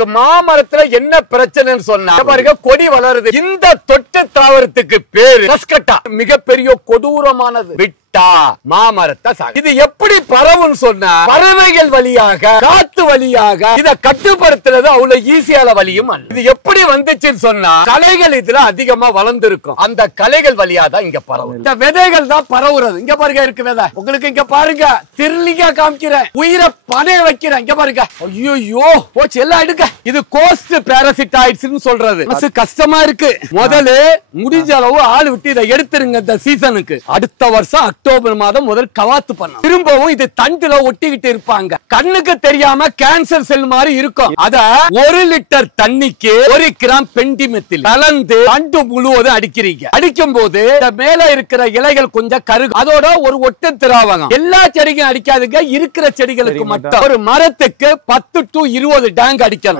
உங்களுக்கு மாமரத்துல என்ன பிரச்சனைன்னு சொன்னா பாருங்க, கொடி வளருது. இந்த தொட்டு தாவரத்துக்கு பேரு கஸ்கட்டா. மிகப்பெரிய கொடூரமானது. மாமரத்தை இது எப்படி பரவும் சொன்னா, பறவைகள் வழியாக, காத்து வழியாக இத கட்டுப்படுத்துறது அவ்வளவு ஈஸியான வழியும் அல்ல. இது எப்படி வந்துச்சுன்னு சொன்னா, களைகள் இதுல அதிகமா வளர்ந்திருக்கும். அந்த களைகள் வழியா தான் இங்க பரவும். இந்த விதைகள் தான் பரவுறது. இங்க பாருங்க இருக்கு விதை. உங்களுக்கு இங்க பாருங்க, திருளிங்க காமிக்கிறேன், உயிரை பணைய வைக்கிறேன். இங்க பாருங்க. ஐயோ போச்சு, எல்லாம் எடுக்க. இது கோஸ்ட் பாராசிட்டாய்ட்ஸ் சொல்றது. கஷ்டமா இருக்கு. முதல்ல முடிஞ்ச அளவு ஆள் விட்டு இதை எடுத்துருங்க. இந்த சீசனுக்கு அடுத்த வருஷம் அக்டோபர் மாதம் முதல் கவாத்து பண்ண. திரும்பவும் இது தண்டுல ஒட்டிக்கிட்டு இருப்பாங்க. கண்ணுக்கு தெரியாம கேன்சர் செல் மாதிரி இருக்கும். அத 1 லிட்டர் தண்ணிக்கு 1 கிராம் பெண்டிமெத்தில் கலந்து தண்டு முழுவதும் அடிக்கிறீங்க. அடிக்கும் போது மேல இருக்கிற இலைகள் கொஞ்சம் கருகு. அதோட ஒரு ஒட்டு திராவகம். எல்லா செடிக்கும் அடிக்காதுங்க, இருக்கிற செடிகளுக்கு மட்டும். ஒரு மரத்துக்கு 10 to 20 டேங்க் அடிக்கணும்.